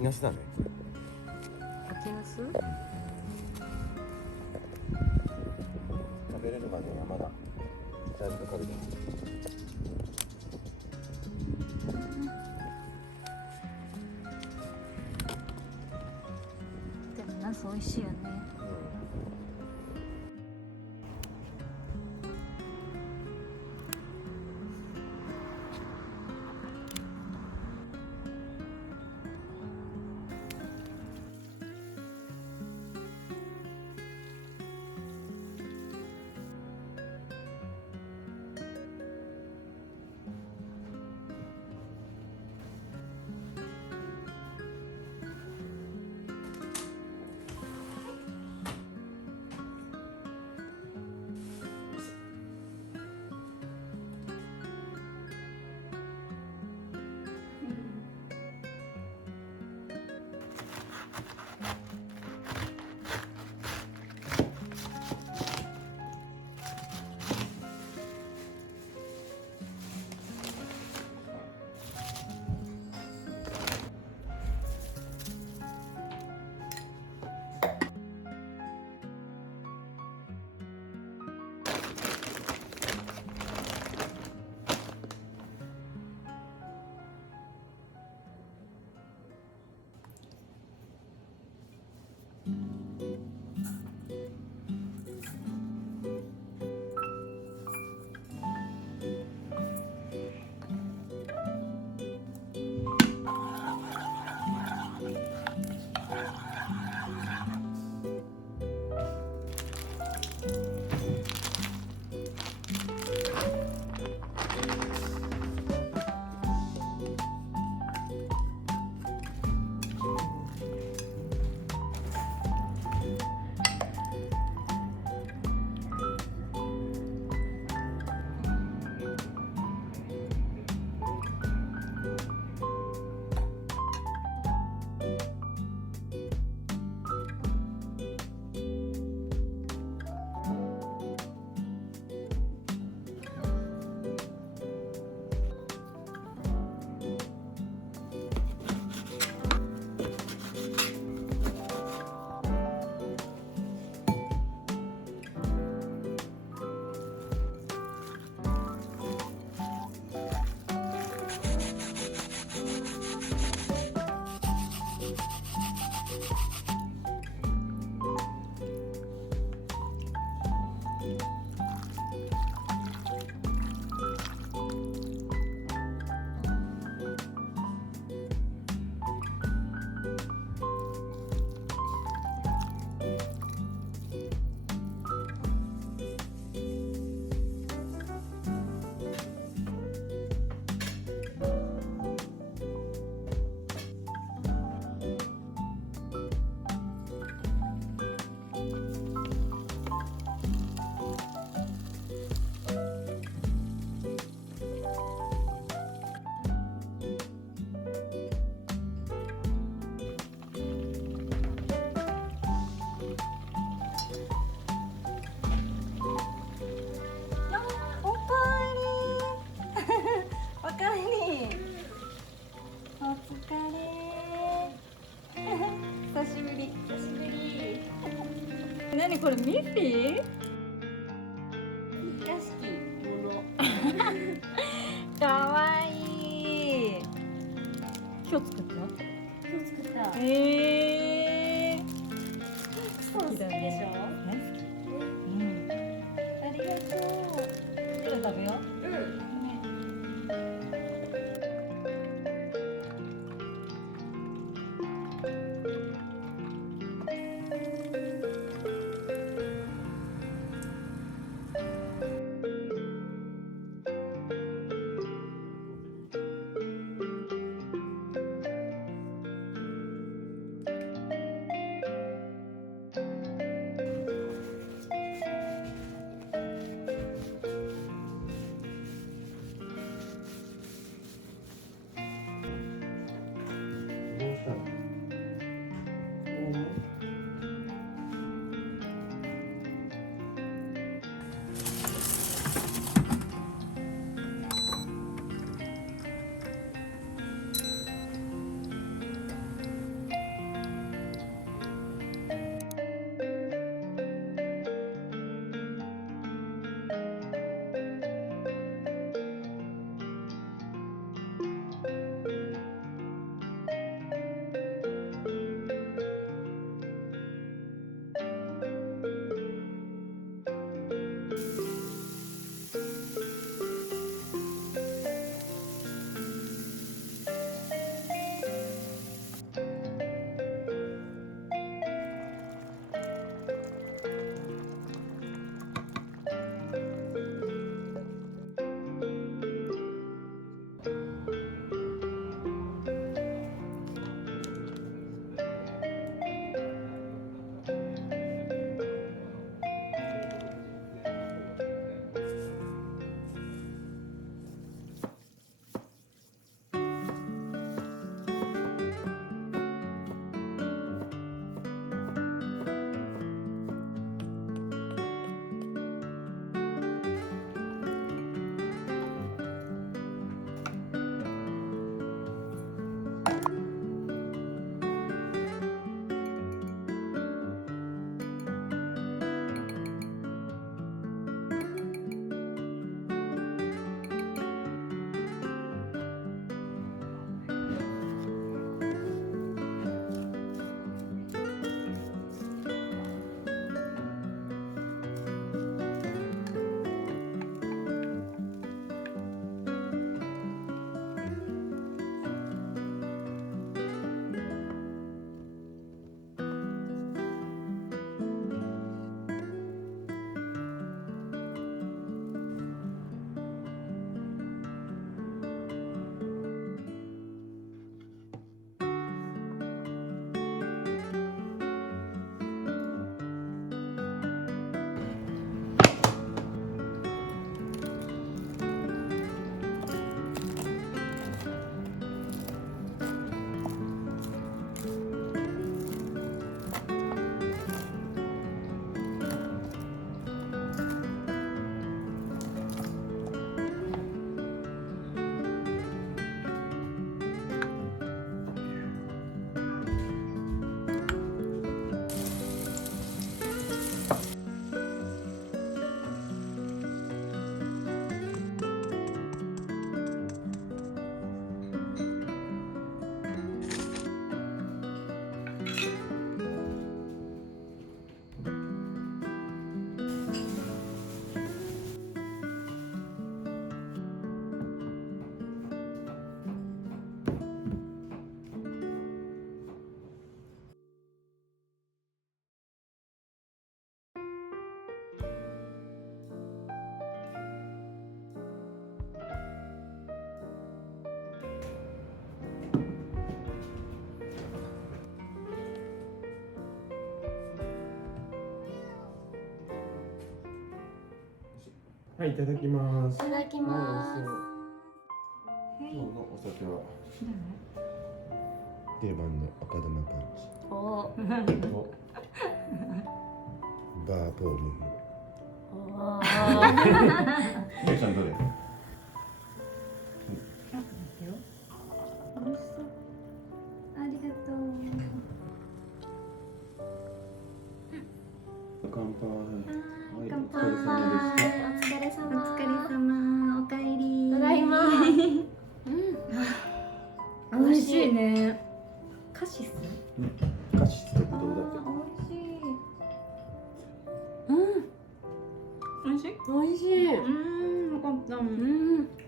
きなすだね。秋ナス？食べれるまでにはまだだいぶかかるけど。でもナス美味しいよね。何これミッフィー？らしきもの。かわいい。今日作った？今日作った。素敵だね。でしょ？ありがとう。これ食べよう。はい、いただきます。いただきます。今日のお酒は定番の赤玉パンチおとバーボール。お姉ちゃんどれ？美味しそう。ありがとう。乾杯。乾杯。お疲れ様でした。疲れ様。お疲れ様。おかえり。ただいま。美味しいね。カシス。カシスとブドウだ美味しい。うん。美味しい。美味しい。よかった。うん。け。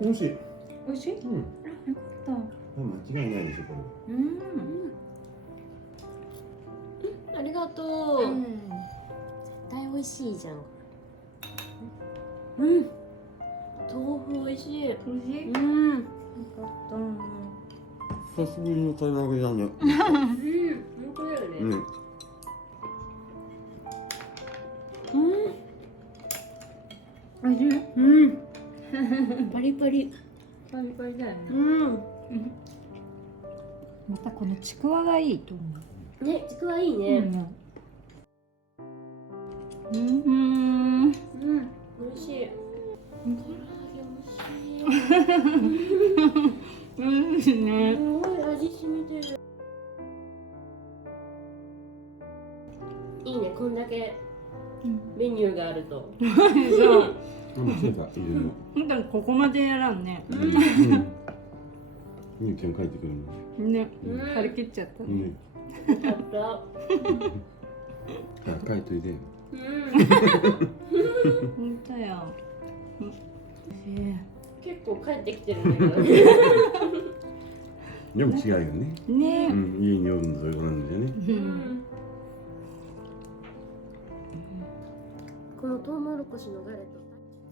美味しい。美味しい。うん。よかった。間違いないでしょこれ。ありがとう。絶対美味しいじゃん。うん。豆腐美味しい。美味しい。ようん。かった。久しぶりの唐揚げだね。うん。本当だよね。うん。美味しい。うん。パリパリ。パリパリだよね。うん。またこのちくわがいいと思う。ね、ちくわいいね。うん。うん。美味しい。唐揚げ美味しい。うんね。すごい味染みてる。いいね、こんだけメニューがあると。そう。面白いかいるの。本当にここまでやらんね。うん。みゆちゃん帰ってくるの。ね。うん張り切っちゃったね。ね。やった。帰っといて。うん。本当や。結構帰ってきてるんだけどね。でも違うよね。ねう。ん、家におるのそういうことなんだよね。うんこのトウモロコシのガレット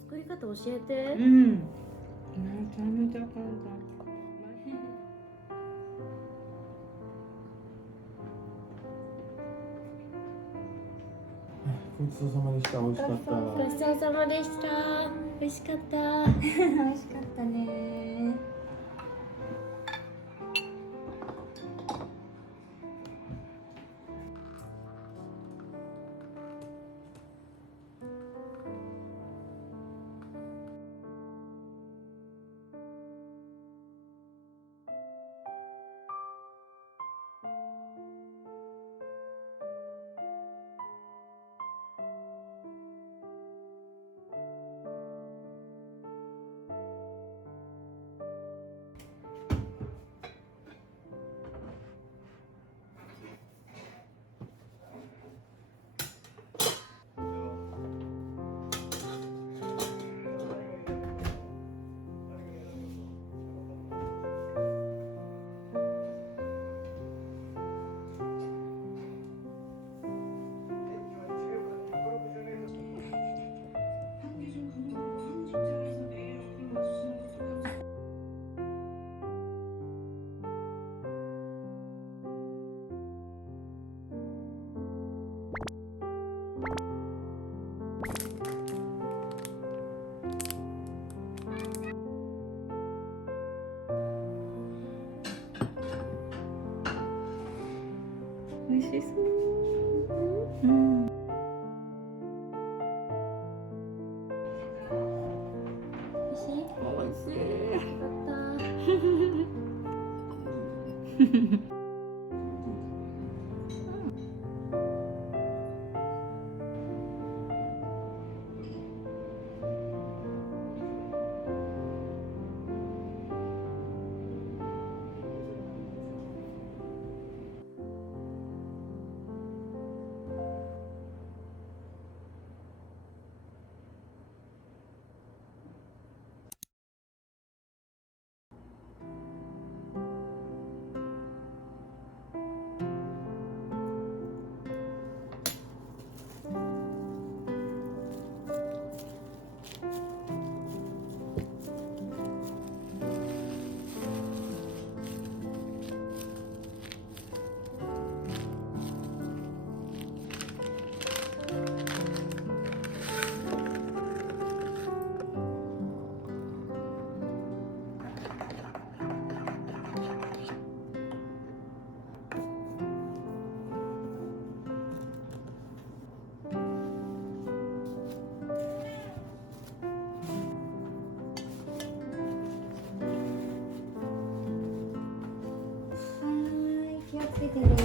作り方教えて。うん。めちゃめちゃ簡単。ごちそうさまでした。美味しかった。ごちそうさまでした。美味しかった。美味しかったね。美味しそう。うん。美味しい？美味しい。よかった。気をつけてね。